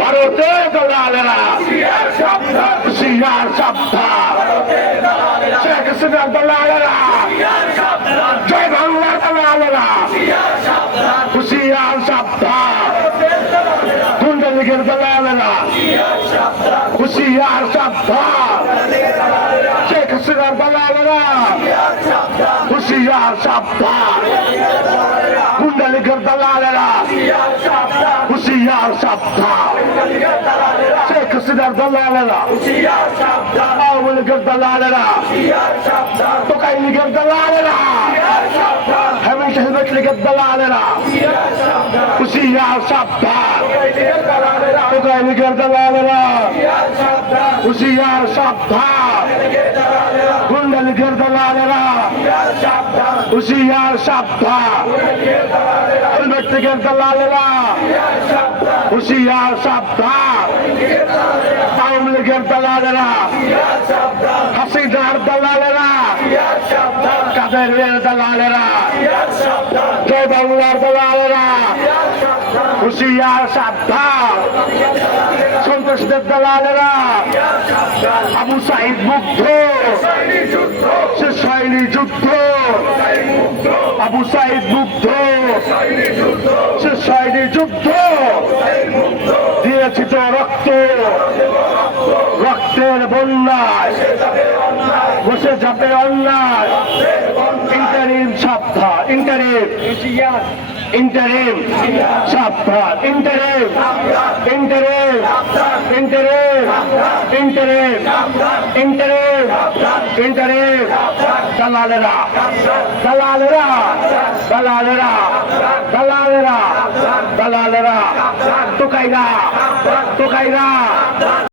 ভারতের দলালেরা হুশিয়ার সাবধান শেখ হাসিনার দলালেরা জয় বাংলার দলালেরা হুশিয়ার গুন্ডা লীগের দলালেরা হুশিয়ার সাবধান শেখ হাসিনার দলালেরা হুশিয়ার লীগের দলালেরা হুশিয়ার সাবধান শেখ হাসিনার দলালেরা আওয়ামী লীগের দলালেরা তোকাই লীগের দলালেরা হেমেশ হেলমেট লীগের দলালেরা হুশিয়ার সাবধান তোকাই লীগের দলালেরা হুশিয়ার সাবধান গুন্ডা লীগের দলালেরা হুশিয়ার সাবধান। লীগের দলালেরা হুশিয়ার সাবধান। আওয়ামী লীগের দালালেরা হাসিদার দালালেরা কাদের দালালেরা জয় বাংলার দলালেরা হুশিয়ার সাবধান। সন্ত্রাসীদের দলালেরা আবু সাইদ মুগ্ধ। সে সৈনী যুদ্ধ। আবু সাইদ মুগ্ধ। সে সৈনী যুদ্ধ। দিয়েছি তো রক্ত। রক্তের বন্যায় বসে যাবে অন্যায়। ইন্টারিম সাবধান। ইন্টারিম ইন্টারিম সাবধান। Interim interim interim interim interim interim দালালেরা। দালালেরা। দালালেরা। দালালেরা। দালালেরা। তোকাইরা তোকাইরা